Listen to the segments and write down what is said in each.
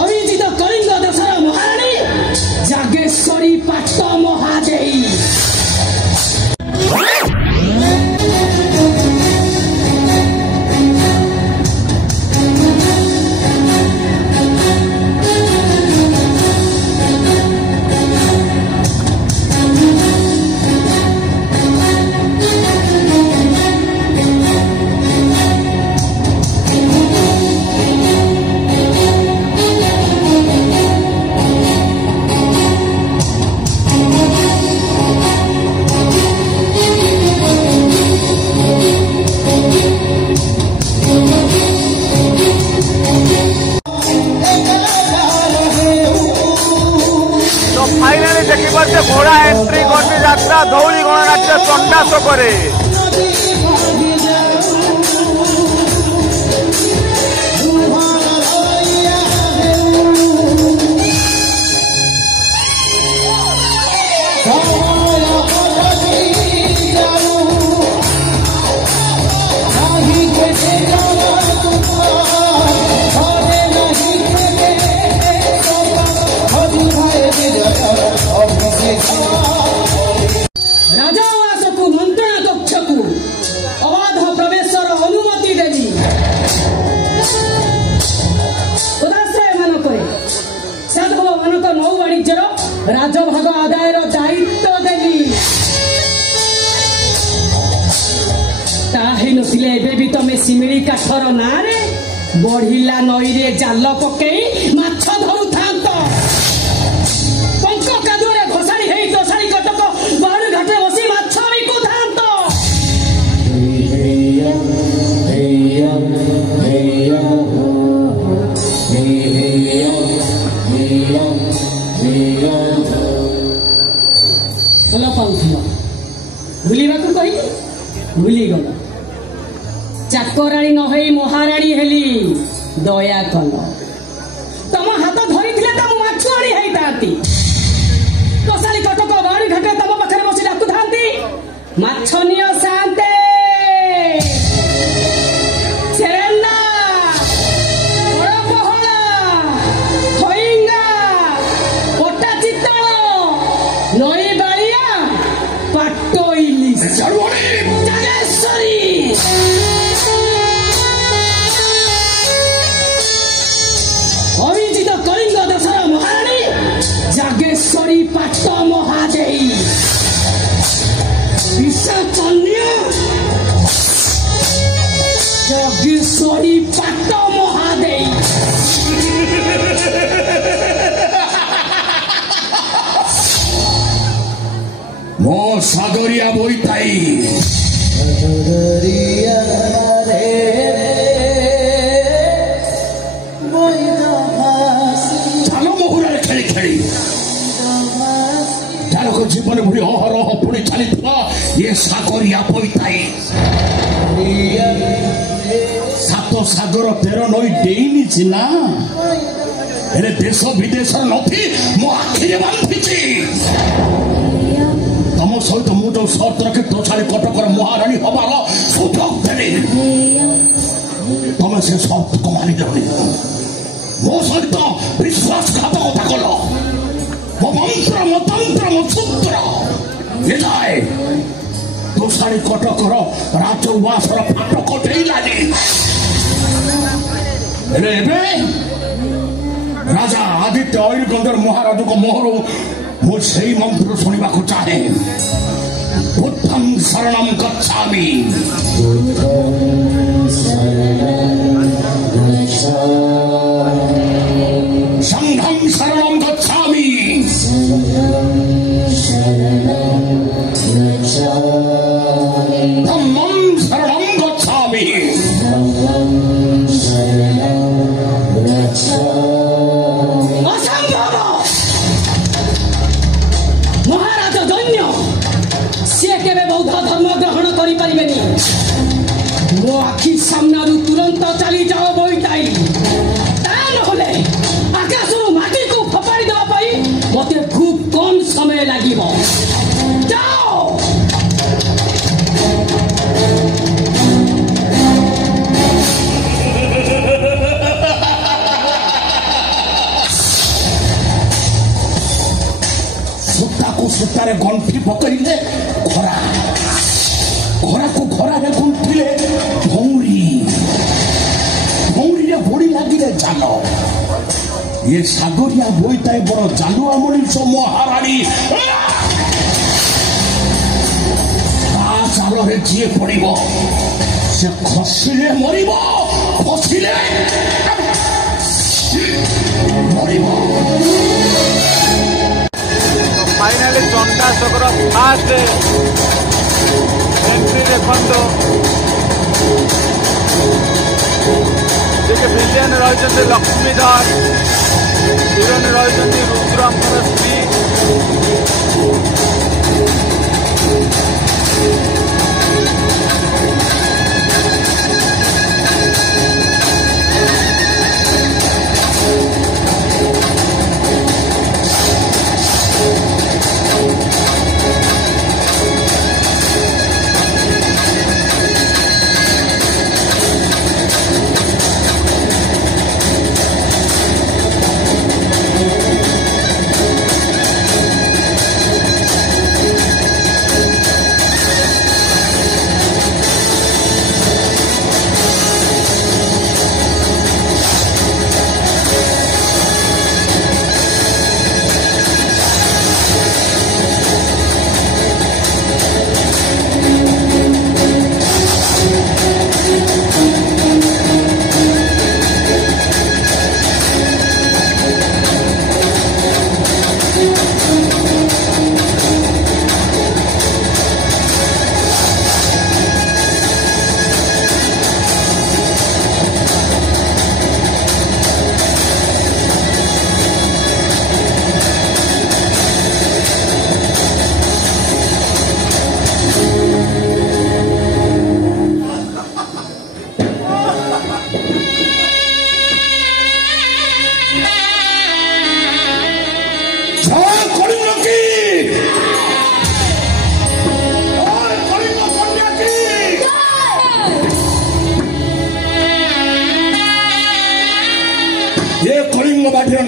অরিজিত কলিঙ্গ দেশর মহারানী জাগেশ্বরী পাট্ট মহাদেই। घोड़ा एंट्री घंटी यात्रा धौली गणनाट्य चंडास करे राजावास को मंत्रणा कक्ष को अबाध प्रवेशर अनुमति देवी पदाश्रय मानक साधव मानक नौ वाणिज्यर राजभाग आदायर दायित्व देवी ताही नथिले एबे भी तमे सिमिली काठर नारे बढ़िला नई रे जाल पकई माछ धरु थांत पंक कादुरे घोसाड़ी हेई दसाड़ी कटक बाहर घाटे बसी माछ बिकु थांत चल पाउथिल भूलिबाकू कही भूली गल चाकराणी न होई महाराणी हेली दया कल तम हाथ धरी तो माछुआणी होती कसाली कटक बाड़ी घाटे तम पाखे बस डाकू था माछ नियो शांते सेरेन्ना बड़पहला खईंगा पट्टा चित्तल नई बाड़िया पाटोइली जागेश्वरी अरिजित कलिंग देशर महाराणी जागेश्वरी पाट्ट महादेई विषकन्या जागेश्वरी पाट्ट महादेई मो सागरिया बोईताई जीवन भूरी अहरह पुणी चली ये सागरिया बोईताई सात सागर 13 नई डेईनी चिना हेले देश विदेश नथी मो आखिरे बांधिची तम सहित मु जो शर्त रखी तो छाड़ी कटकर महाराणी हबार सुजोग देली तमे से शर्त को मानि जानी मो सहित विश्वासघातकता कल मो मंत्र मो तंत्र मो सूत्र ये जाए तो छाड़ी कटकर राजउवासर फाटक देलानी राजा आदित्य ऐरगंधर महाराज को मोहर मुझे मंत्र शुणा चाहे बुद्धं शरणं गच्छामि संघं शरणं गच्छामि ब्रह्मं शरणं गच्छामि महाराज धन्य सी के बौद्ध धर्म ग्रहण कर मो आखि सामना तुरंत चली जाओ बोईताई आकाश माटी को फपाड़ी देवाई मत खूब कम समय लगे जाओ କହିଲେ ଖରା ଖରାକୁ ଖରାରେ ଗୁନ୍ଥିଲେ ଭଉଁରୀରେ ବଡି ଲାଗିଲେ ଜାଲ ये सागरिया बोईताए बड़ जालुआ मनीष महाराणी चाल जी पड़ से खसिले मर खसिले मर फाइनाली चंडाशोकर फास्ट एंट्री देखो विलेन रही लक्ष्मीधर हिरोइन रही रुद्रंकर स्त्री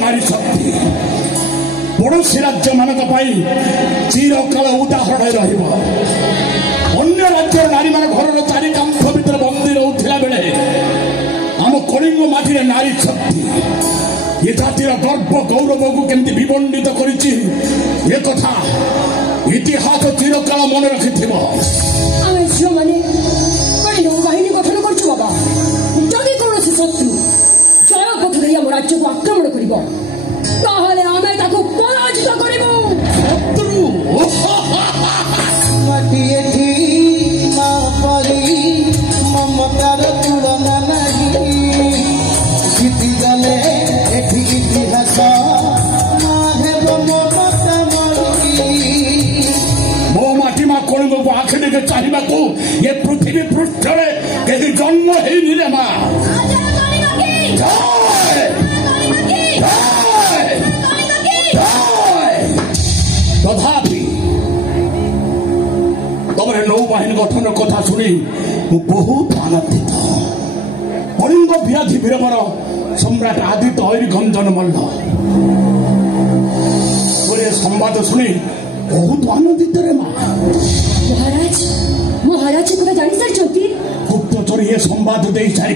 नारी शक्ति पड़ोशी राज्य मान चिरकाल उदाहरण रही राज्य नारी मान घर चारि कांथ भर बंदी रोला बेले आम कलिंग माटी नारी शक्ति ये जातिर गर्व गौरव को केमती विमंडित कथा इतिहास चिरकाल मन रखि झील मैंने बाहिनी गठन कर शत्रु जय पथ दे आम राज्य को आक्रमण पराजित ममतार तुलना नहीं जीति गले इतिहास मो माटी माँ कलिंग को आखिर के चाहिए ये पृथ्वी पृष्ठ कहीं जन्म है माँ तथापि तुम नौबाहिनी गठन कथा शुणी बहुत आनंदित कलिंग व्याधि वीरवर सम्राट आदित्य हरिगंजन मल्ल संवाद शुणी बहुत आनंदित रे माँ महाराज महाराज जानी सारी गुप्तचर ये संवाद दे सारी